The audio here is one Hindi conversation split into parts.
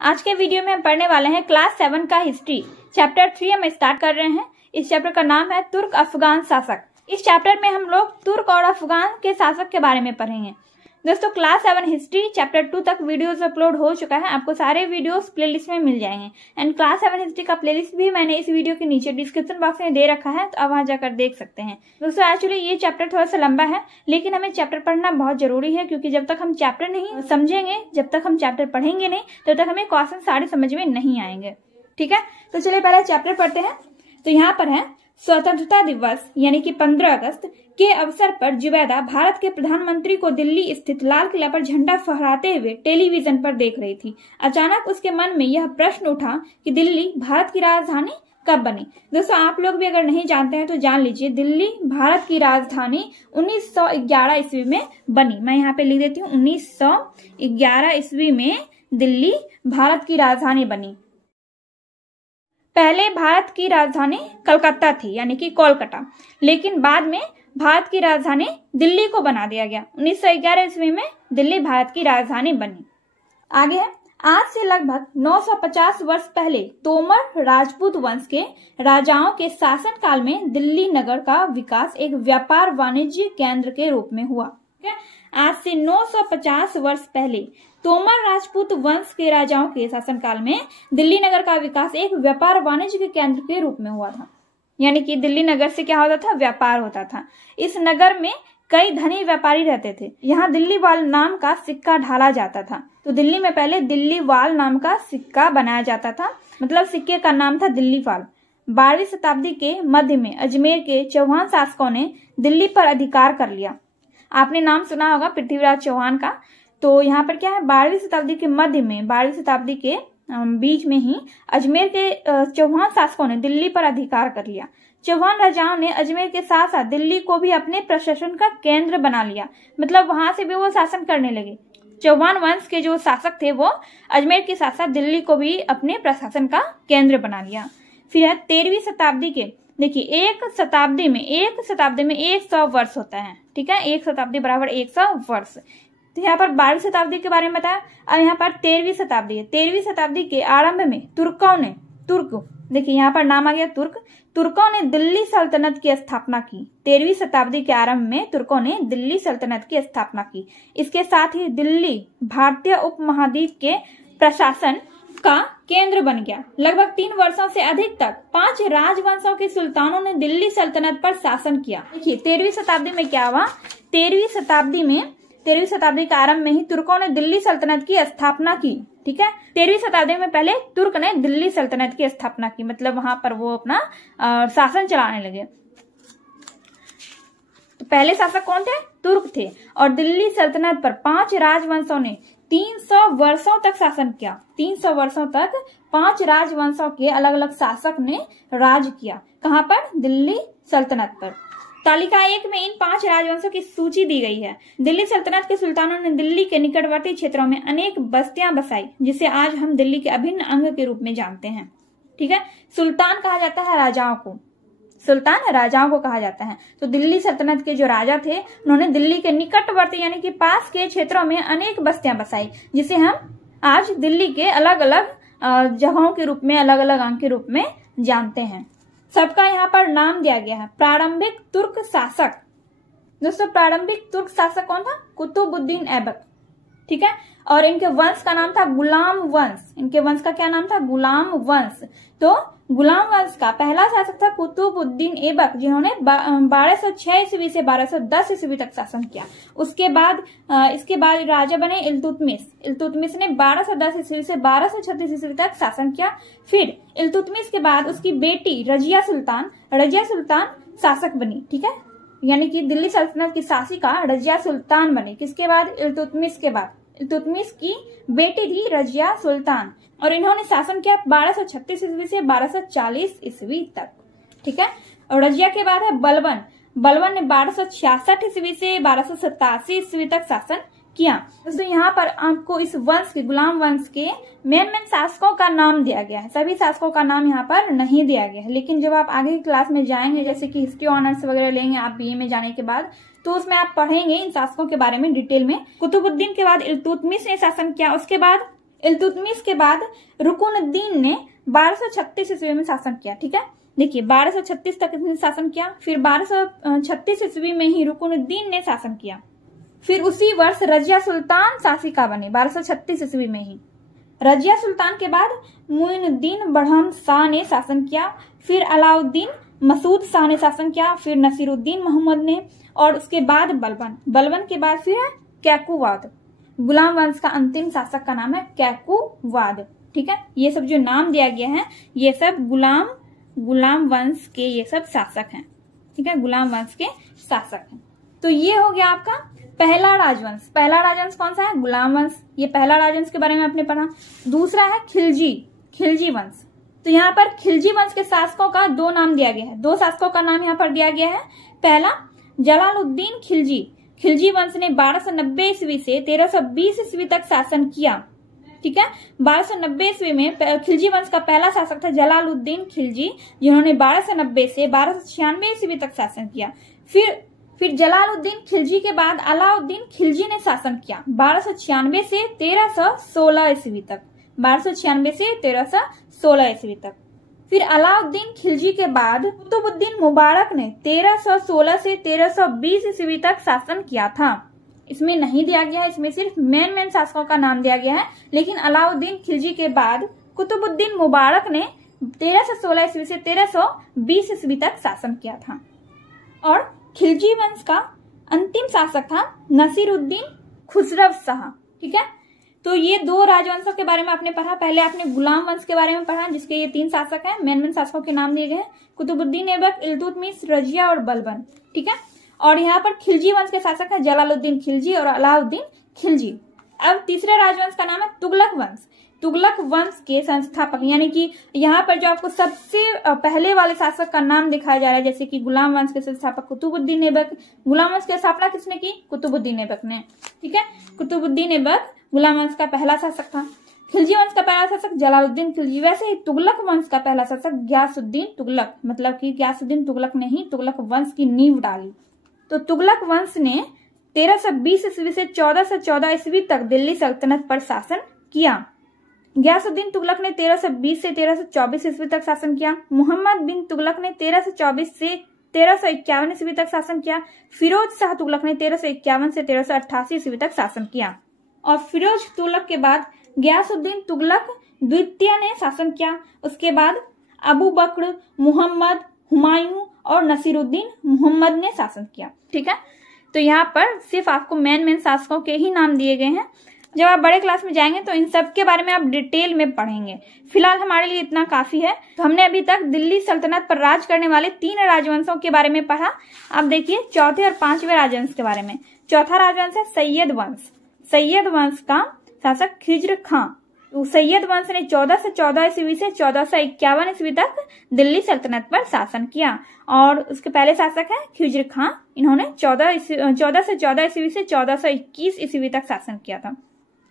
आज के वीडियो में हम पढ़ने वाले हैं क्लास 7 का हिस्ट्री। चैप्टर 3 हम स्टार्ट कर रहे हैं। इस चैप्टर का नाम है तुर्क अफगान शासक। इस चैप्टर में हम लोग तुर्क और अफगान के शासक के बारे में पढ़ेंगे। दोस्तों क्लास 7 हिस्ट्री चैप्टर 2 तक वीडियोस अपलोड हो चुका है। आपको सारे वीडियोस प्लेलिस्ट में मिल जाएंगे एंड क्लास 7 हिस्ट्री का प्लेलिस्ट भी मैंने इस वीडियो के नीचे डिस्क्रिप्शन बॉक्स में दे रखा है, तो आप वहां जाकर देख सकते हैं। दोस्तों एक्चुअली ये चैप्टर थोड़ा सा लंबा है, लेकिन हमें चैप्टर पढ़ना बहुत जरूरी है, क्योंकि जब तक हम चैप्टर नहीं समझेंगे, जब तक हम चैप्टर पढ़ेंगे नहीं, तब तक हमें क्वेश्चन सारे समझ में नहीं आएंगे। ठीक है, तो चलिए पहले चैप्टर पढ़ते हैं। तो यहाँ पर है स्वतंत्रता दिवस यानी कि 15 अगस्त के अवसर पर जुबैदा भारत के प्रधानमंत्री को दिल्ली स्थित लाल किला पर झंडा फहराते हुए टेलीविजन पर देख रही थी। अचानक उसके मन में यह प्रश्न उठा कि दिल्ली भारत की राजधानी कब बनी। दोस्तों आप लोग भी अगर नहीं जानते हैं तो जान लीजिए, दिल्ली भारत की राजधानी 1911 ईस्वी में बनी। मैं यहाँ पे लिख देती हूँ, 1911 ईस्वी में दिल्ली भारत की राजधानी बनी। पहले भारत की राजधानी कलकत्ता थी यानी कि कोलकाता, लेकिन बाद में भारत की राजधानी दिल्ली को बना दिया गया। 1911 ईस्वी में दिल्ली भारत की राजधानी बनी। आगे है, आज से लगभग 950 वर्ष पहले तोमर राजपूत वंश के राजाओं के शासनकाल में दिल्ली नगर का विकास एक व्यापार वाणिज्य केंद्र के रूप में हुआ। आज से 950 वर्ष पहले तोमर राजपूत वंश के राजाओं के शासनकाल में दिल्ली नगर का विकास एक व्यापार वाणिज्य के केंद्र के रूप में हुआ था। यानी कि दिल्ली नगर से क्या होता था, व्यापार होता था। इस नगर में कई धनी व्यापारी रहते थे। यहाँ दिल्लीवाल नाम का सिक्का ढाला जाता था। तो दिल्ली में पहले दिल्लीवाल नाम का सिक्का बनाया जाता था, मतलब सिक्के का नाम था दिल्लीवाल। 12वीं शताब्दी के मध्य में अजमेर के चौहान शासकों ने दिल्ली पर अधिकार कर लिया। आपने नाम सुना होगा पृथ्वीराज चौहान का। तो यहाँ पर क्या है, 12वीं शताब्दी के मध्य में, 12वीं शताब्दी के बीच में ही अजमेर के चौहान शासकों ने दिल्ली पर अधिकार कर लिया। चौहान राजाओं ने अजमेर के साथ साथ दिल्ली को भी अपने प्रशासन का केंद्र बना लिया, मतलब वहां से भी वो शासन करने लगे। चौहान वंश के जो शासक थे वो अजमेर के साथ साथ दिल्ली को भी अपने प्रशासन का केंद्र बना लिया। फिर है 13वीं शताब्दी के, देखिए एक शताब्दी में 100 वर्ष होता है। ठीक है, एक शताब्दी बराबर 100 वर्ष। तो यहाँ पर 12वीं शताब्दी के बारे में बताया। अब यहाँ पर 13वीं शताब्दी है। 13वीं शताब्दी के आरंभ में देखिए यहाँ पर नाम आ गया तुर्कों ने दिल्ली सल्तनत की स्थापना की। 13वीं शताब्दी के आरंभ में तुर्कों ने दिल्ली सल्तनत की स्थापना की। इसके साथ ही दिल्ली भारतीय उपमहाद्वीप के प्रशासन का केंद्र बन गया। लगभग 3 वर्षों से अधिक तक 5 राजवंशों के सुल्तानों ने दिल्ली सल्तनत पर शासन किया। देखिए 13वीं शताब्दी में क्या हुआ, 13वीं शताब्दी के आरंभ में ही तुर्कों ने दिल्ली सल्तनत की स्थापना की। ठीक है, 13वीं शताब्दी में पहले तुर्क ने दिल्ली सल्तनत की स्थापना की, मतलब वहां पर वो अपना शासन चलाने लगे। तो पहले शासक कौन थे, तुर्क थे। और दिल्ली सल्तनत पर 5 राजवंशों ने 300 वर्षों तक शासन किया। 300 वर्षों तक 5 राजवंशों के अलग अलग शासक ने राज किया। कहां पर, दिल्ली सल्तनत पर। तालिका 1 में इन 5 राजवंशों की सूची दी गई है। दिल्ली सल्तनत के सुल्तानों ने दिल्ली के निकटवर्ती क्षेत्रों में अनेक बस्तियां बसाई, जिसे आज हम दिल्ली के अभिन्न अंग के रूप में जानते हैं। ठीक है, सुल्तान कहा जाता है राजाओं को, सुल्तान राजाओं को कहा जाता है। तो दिल्ली सल्तनत के जो राजा थे, उन्होंने दिल्ली के निकटवर्ती यानी कि पास के क्षेत्रों में अनेक बस्तियां बसाई, जिसे हम आज दिल्ली के अलग अलग जगहों के रूप में, अलग अलग अंग के रूप में जानते हैं। सबका यहाँ पर नाम दिया गया है। प्रारंभिक तुर्क शासक, दोस्तों प्रारंभिक तुर्क शासक कौन था, कुतुबुद्दीन ऐबक। ठीक है, और इनके वंश का नाम था गुलाम वंश। इनके वंश का क्या नाम था, गुलाम वंश। तो गुलाम वंश का पहला शासक था कुतुबुद्दीन ऐबक, जिन्होंने 1206 ईस्वी से 1210 ईस्वी तक शासन किया। इसके बाद राजा बने इल्तुतमिश ने 1210 ईस्वी से 1236 ईस्वी तक शासन किया। फिर इल्तुतमिश के बाद उसकी बेटी रजिया सुल्तान शासक बनी। ठीक है, यानी कि दिल्ली सल्तनत की शासिका रजिया सुल्तान बनी। किसके बाद, इल्तुतमिश के बाद। इल्तुतमिश की बेटी थी रजिया सुल्तान, और इन्होंने शासन किया 1236 ईस्वी से 1240 ईस्वी तक। ठीक है, और रजिया के बाद है बलबन ने 1266 ईस्वी से 1287 ईस्वी तक शासन किया। दोस्तों यहाँ पर आपको इस वंश के, गुलाम वंश के मेन शासकों का नाम दिया गया है। सभी शासकों का नाम यहाँ पर नहीं दिया गया है, लेकिन जब आप आगे की क्लास में जाएंगे, जैसे कि हिस्ट्री ऑनर्स वगैरह लेंगे आप बीए में जाने के बाद, तो उसमें आप पढ़ेंगे इन शासकों के बारे में डिटेल में। कुतुबुद्दीन के बाद इल्तुतमिश ने शासन किया। उसके बाद इल्तुतमिश के बाद रुकुनुद्दीन ने 1236 ईस्वी में शासन किया। ठीक है, देखिए 1236 तक इसने शासन किया, फिर 1236 ईस्वी में ही रुकुनुद्दीन ने शासन किया। फिर उसी वर्ष रजिया सुल्तान शासिका बने 1236 ईस्वी में ही। रजिया सुल्तान के बाद मुइनुद्दीन बढ़म शाह ने शासन किया, फिर अलाउद्दीन मसूद शाह ने शासन किया, फिर नसीरुद्दीन मोहम्मद ने, और उसके बाद बलबन के बाद फिर है कैकुवाद। गुलाम वंश का अंतिम शासक का नाम है कैकुवाद। ठीक है, ये सब जो नाम दिया गया है ये सब गुलाम वंश के ये सब शासक हैं। ठीक है, गुलाम वंश के शासक हैं। तो ये हो गया आपका पहला राजवंश। पहला राजवंश कौन सा है? गुलाम वंश। ये पहला राजवंश के बारे में आपने पढ़ा। दूसरा है खिलजी वंश। तो यहाँ पर खिलजी वंश के शासकों का दो नाम दिया गया है, दो शासकों का नाम यहाँ पर दिया गया है। पहला जलालुद्दीन खिलजी वंश ने 1290 ईस्वी से 1320 ईस्वी तक शासन किया। ठीक है, 1290 ईस्वी में खिलजी वंश का पहला शासक था जलालुद्दीन खिलजी, जिन्होंने 1290 से 1296 ईस्वी तक शासन किया। फिर जलालुद्दीन खिलजी के बाद अलाउद्दीन खिलजी ने शासन किया 1296 से 1316 ईस्वी तक। 1296 से 1316 ईस्वी तक। फिर अलाउद्दीन खिलजी के बाद कुतुबुद्दीन मुबारक ने 1316 से 1320 ईस्वी तक शासन किया था। इसमें नहीं दिया गया है, इसमें सिर्फ मेन शासकों का नाम दिया गया है। लेकिन अलाउद्दीन खिलजी के बाद कुतुबुद्दीन मुबारक ने 1316 ईस्वी से 1320 ईस्वी तक शासन किया था। और खिलजी वंश का अंतिम शासक था नसीरुद्दीन खुसरव शाह। ठीक है, तो ये दो राजवंशों के बारे में आपने पढ़ा। पहले आपने गुलाम वंश के बारे में पढ़ा, जिसके ये 3 शासक हैं, मेन शासकों के नाम दिए गए हैं, कुतुबुद्दीन ऐबक, इल्तुतमिश, रजिया और बलबन। ठीक है, और यहाँ पर खिलजी वंश के शासक है जलालुद्दीन खिलजी और अलाउद्दीन खिलजी। अब तीसरे राजवंश का नाम है तुगलक वंश। तुगलक वंश के संस्थापक, यानी कि यहाँ पर जो आपको सबसे पहले वाले शासक का नाम दिखाया जा रहा है, जैसे कि गुलाम वंश के संस्थापक कुतुबुद्दीन ऐबक। गुलाम वंश की स्थापना किसने की? कुतुबुद्दीन ऐबक ने। ठीक है, कुतुबुद्दीन ऐबक गुलाम वंश का पहला शासक था। खिलजी वंश का पहला शासक जलालुद्दीन खिलजी। वैसे ही तुगलक वंश का पहला शासक गयासुद्दीन तुगलक, मतलब कि गयासुद्दीन तुगलक ने ही तुगलक वंश की नींव डाली। तो तुगलक वंश ने 1320 ईस्वी से 1414 ईस्वी तक दिल्ली सल्तनत पर शासन किया। गयासुद्दीन तुगलक ने 1320 से 1324 ईस्वी तक शासन किया। मुहम्मद बिन तुगलक ने 1324 से 1351 ईस्वी तक शासन किया। फिरोज शाह तुगलक ने 1351 से 1388 ईस्वी तक शासन किया। और फिरोज तुगलक के बाद गयासुद्दीन तुगलक द्वितीय ने शासन किया। उसके बाद अबू बकर, मुहम्मद, हुमायूं और नसीरुद्दीन मोहम्मद ने शासन किया। ठीक है, तो यहाँ पर सिर्फ आपको मेन शासकों के ही नाम दिए गए हैं। जब आप बड़े क्लास में जाएंगे तो इन सब के बारे में आप डिटेल में पढ़ेंगे। फिलहाल हमारे लिए इतना काफी है। तो हमने अभी तक दिल्ली सल्तनत पर राज करने वाले 3 राजवंशों के बारे में पढ़ा। अब देखिए चौथे और 5वें राजवंश के बारे में। चौथा राजवंश है सैयद वंश। सैयद वंश का शासक खिज्र खां। सैयद वंश ने 1414 ईस्वी से 1451 ईस्वी तक दिल्ली सल्तनत पर शासन किया। और उसके पहले शासक है खिज्र खां। इन्होंने 14 से 14 ईस्वी से 1421 ईस्वी तक शासन किया था।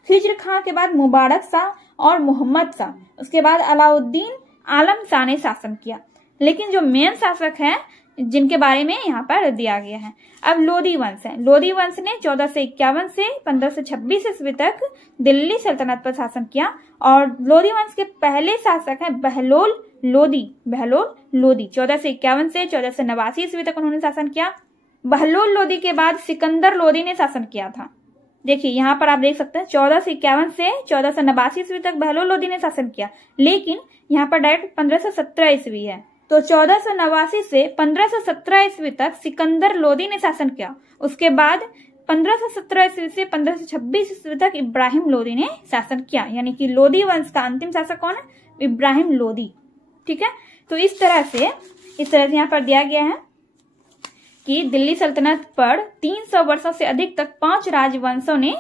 खिज्र खां के बाद मुबारक शाह और मोहम्मद शाह, उसके बाद अलाउद्दीन आलम शाह ने शासन किया। लेकिन जो मेन शासक है जिनके बारे में यहाँ पर दिया गया है, अब लोधी वंश है। लोधी वंश ने 1451 से 1526 ईस्वी तक दिल्ली सल्तनत पर शासन किया। और लोधी वंश के पहले शासक हैं बहलोल लोधी। 1451 से 1489 ईस्वी तक उन्होंने शासन किया। बहलोल लोधी के बाद सिकंदर लोधी ने शासन किया था। देखिए यहाँ पर आप देख सकते हैं 1451 से 1489 ईस्वी तक बहलोल लोधी ने शासन किया। लेकिन यहाँ पर डायरेक्ट 1517 ईस्वी है, तो 1489 से 1517 ईस्वी तक सिकंदर लोधी ने शासन किया। उसके बाद 1517 ईस्वी से 1526 ईस्वी तक इब्राहिम लोधी ने शासन किया। यानी कि लोधी वंश का अंतिम शासक कौन है? इब्राहिम लोधी। ठीक है, तो इस तरह से यहाँ पर दिया गया है कि दिल्ली सल्तनत पर 300 वर्षों से अधिक तक 5 राजवंशों ने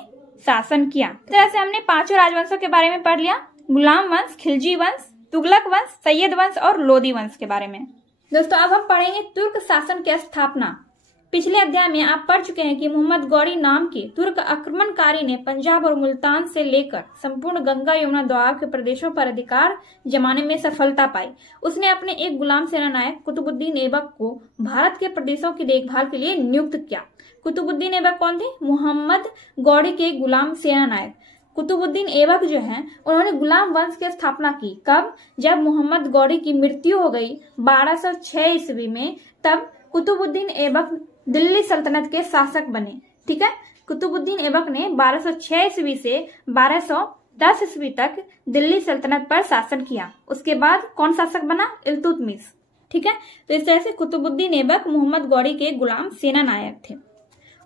शासन किया। इस तरह से हमने 5 राजवंशों के बारे में पढ़ लिया। गुलाम वंश, खिलजी वंश, तुगलक वंश, सैयद वंश और लोधी वंश के बारे में। दोस्तों अब हम पढ़ेंगे तुर्क शासन की स्थापना। पिछले अध्याय में आप पढ़ चुके हैं कि मोहम्मद गौरी नाम के तुर्क आक्रमणकारी ने पंजाब और मुल्तान से लेकर संपूर्ण गंगा यमुना दोआब के प्रदेशों पर अधिकार जमाने में सफलता पाई। उसने अपने एक गुलाम सेनानायक कुतुबुद्दीन ऐबक को भारत के प्रदेशों की देखभाल के लिए नियुक्त किया। कुतुबुद्दीन ऐबक कौन थे? मोहम्मद गौरी के गुलाम सेनानायक। कुतुबुद्दीन ऐबक जो हैं उन्होंने गुलाम वंश की स्थापना की। कब? जब मोहम्मद गौरी की मृत्यु हो गई 1206 ईस्वी में, तब कुतुबुद्दीन ऐबक दिल्ली सल्तनत के शासक बने। ठीक है, कुतुबुद्दीन ऐबक ने 1206 ईस्वी से 1210 ईस्वी तक दिल्ली सल्तनत पर शासन किया। उसके बाद कौन शासक बना? इल्तुतमिश। ठीक है, तो इस तरह से कुतुबुद्दीन ऐबक मोहम्मद गौरी के गुलाम सेना नायक थे।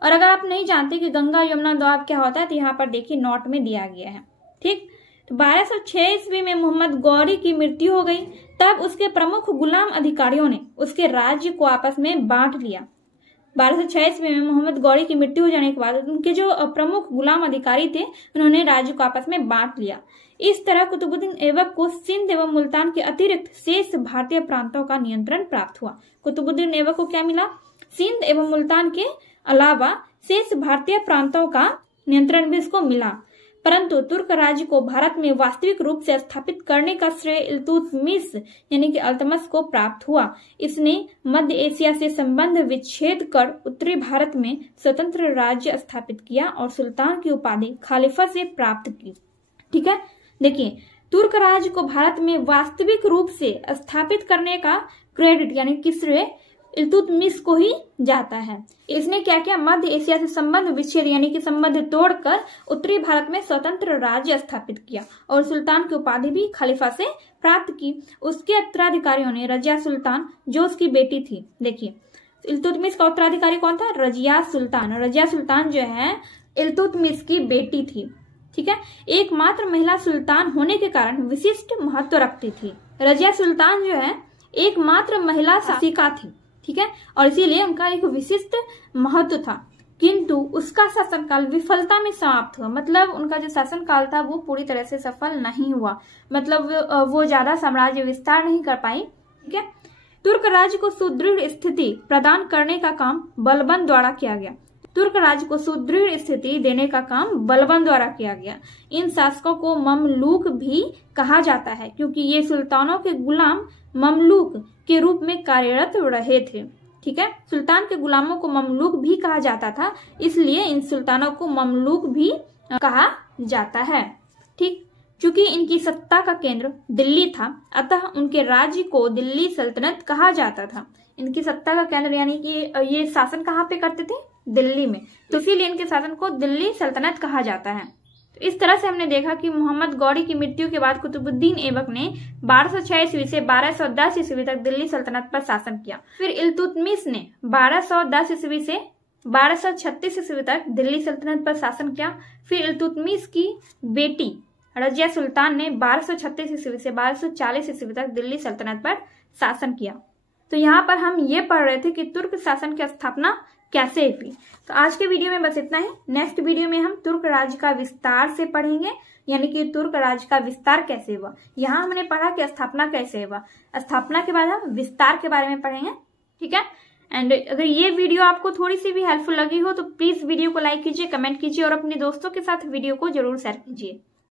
और अगर आप नहीं जानते कि गंगा यमुना दोआब क्या होता है तो यहाँ पर देखिए नोट में दिया गया है। ठीक, तो 1206 ईस्वी में मोहम्मद गौरी की मृत्यु हो गई। तब उसके प्रमुख गुलाम अधिकारियों ने उसके राज्य को आपस में बांट लिया। 1206 ईस्वी में मोहम्मद गौरी की मृत्यु हो जाने के बाद उनके जो प्रमुख गुलाम अधिकारी थे उन्होंने राज्य को आपस में बांट लिया। इस तरह कुतुबुद्दीन ऐबक को सिंध एवं मुल्तान के अतिरिक्त शेष भारतीय प्रांतों का नियंत्रण प्राप्त हुआ। कुतुबुद्दीन ऐबक को क्या मिला? सिंध एवं मुल्तान के अलावा शेष भारतीय प्रांतों का नियंत्रण भी इसको मिला। परंतु तुर्क राज्य को भारत में वास्तविक रूप से स्थापित करने का श्रेय इल्तुतमिश यानी कि अल्तमश को प्राप्त हुआ। इसने मध्य एशिया से संबंध विच्छेद कर उत्तरी भारत में स्वतंत्र राज्य स्थापित किया और सुल्तान की उपाधि खालिफा से प्राप्त की। ठीक है, देखिए तुर्क राज्य को भारत में वास्तविक रूप से स्थापित करने का क्रेडिट यानी कि श्रेय इल्तुतमिश को ही जाता है। इसने क्या किया? मध्य एशिया से संबंध विच्छेद यानी कि संबंध तोड़कर उत्तरी भारत में स्वतंत्र राज्य स्थापित किया और सुल्तान की उपाधि भी खलीफा से प्राप्त की। उसके उत्तराधिकारियों ने रजिया सुल्तान जो उसकी बेटी थी, देखिए इल्तुतमिश का उत्तराधिकारी कौन था? रजिया सुल्तान। रजिया सुल्तान जो है इल्तुतमिश की बेटी थी। ठीक है, एकमात्र महिला सुल्तान होने के कारण विशिष्ट महत्व रखती थी। रजिया सुल्तान जो है एकमात्र महिला शासिका थी। ठीक है, और इसीलिए उनका एक विशिष्ट महत्व था। किंतु उसका शासनकाल विफलता में समाप्त हुआ। मतलब उनका जो शासनकाल था वो पूरी तरह से सफल नहीं हुआ। मतलब वो ज्यादा साम्राज्य विस्तार नहीं कर पाई। ठीक है, तुर्क राज्य को सुदृढ़ स्थिति प्रदान करने का काम बलबन द्वारा किया गया। तुर्क राज्य को सुदृढ़ स्थिति देने का काम बलबन द्वारा किया गया। इन शासकों को ममलूक भी कहा जाता है क्योंकि ये सुल्तानों के गुलाम ममलूक के रूप में कार्यरत रहे थे। ठीक है, सुल्तान के गुलामों को ममलूक भी कहा जाता था, इसलिए इन सुल्तानों को ममलूक भी कहा जाता है। ठीक, चूंकि इनकी सत्ता का केंद्र दिल्ली था अतः उनके राज्य को दिल्ली सल्तनत कहा जाता था। इनकी सत्ता का केंद्र यानी कि ये शासन कहाँ पे करते थे? दिल्ली में, तो इसीलिए इनके शासन को दिल्ली सल्तनत कहा जाता है। तो इस तरह से हमने देखा कि मोहम्मद गौरी की मृत्यु के बाद कुतुबुद्दीन ऐबक ने 1206 ईस्वी से 1210 ईस्वी तक दिल्ली सल्तनत पर शासन किया। फिर इल्तुतमिश ने 1210 ईस्वी से 1236 ईस्वी तक दिल्ली सल्तनत पर शासन किया। फिर इल्तुतमिश की बेटी रजिया सुल्तान ने 1236 ईस्वी से 1240 ईस्वी तक दिल्ली सल्तनत पर शासन किया। तो यहाँ पर हम ये पढ़ रहे थे कि तुर्क शासन की स्थापना कैसे हुई। तो आज के वीडियो में बस इतना ही। नेक्स्ट वीडियो में हम तुर्क राज्य का विस्तार से पढ़ेंगे, यानी कि तुर्क राज्य का विस्तार कैसे हुआ। यहाँ हमने पढ़ा कि स्थापना कैसे हुआ, स्थापना के बाद हम विस्तार के बारे में पढ़ेंगे। ठीक है, एंड अगर ये वीडियो आपको थोड़ी सी भी हेल्पफुल लगी हो तो प्लीज वीडियो को लाइक कीजिए, कमेंट कीजिए और अपने दोस्तों के साथ वीडियो को जरूर शेयर कीजिए।